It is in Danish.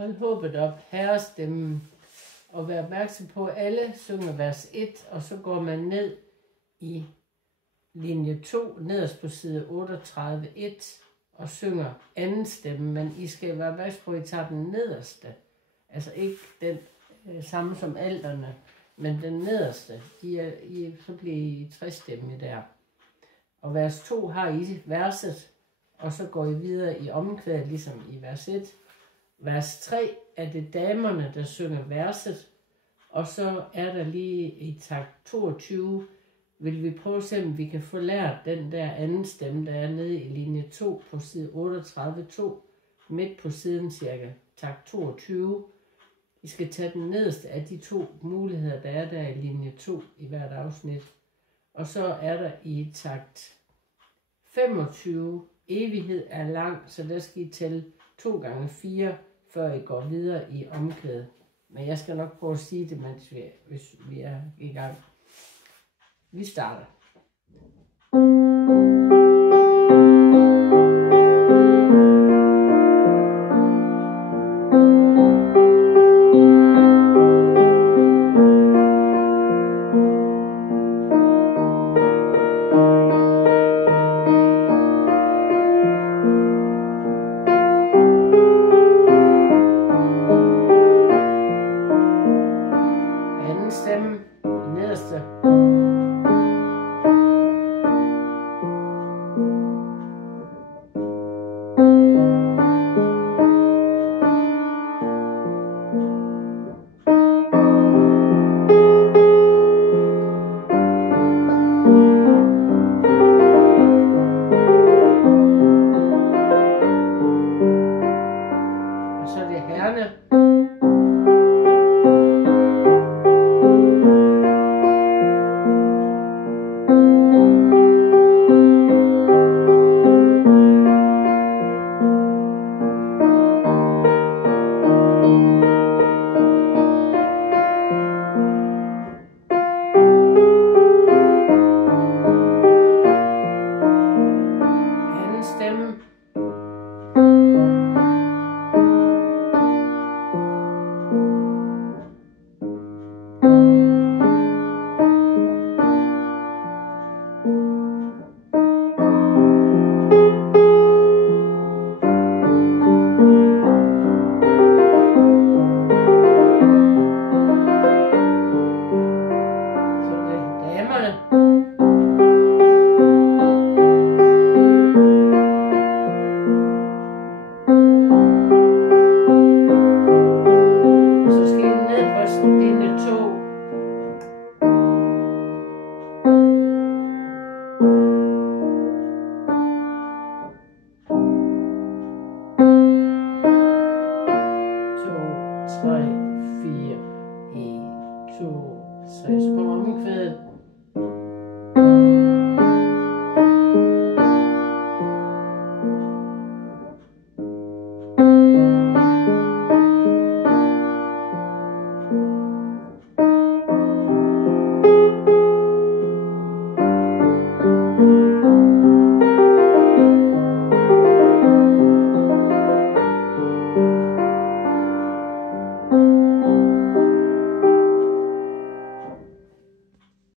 Hold håbet op, herrestemmen. Og vær opmærksom på, at alle synger vers 1, og så går man ned i linje 2, nederst på side 38.1, og synger anden stemme. Men I skal være opmærksom på, at I tager den nederste. Altså ikke den samme som alterne, men den nederste. Så bliver I 60 stemme der. Og vers 2 har I verset, og så går I videre i omkvædet, ligesom i vers 1. Vers 3 er det damerne, der synger verset, og så er der lige i takt 22, vil vi prøve at se, om vi kan få lært den der anden stemme, der er nede i linje 2 på side 38.2, midt på siden cirka, takt 22. I skal tage den nederste af de 2 muligheder, der er der i linje 2 i hvert afsnit. Og så er der i takt 25, evighed er lang, så der skal I tælle 2 gange 4, før I går videre i omkvædet. Men jeg skal nok prøve at sige det, hvis vi er i gang. Vi starter. Anden stemme, nederste. Og så er det herrerne. Anden stemme. Så er det damerne. Så skal I ned på linje 2. To, tre.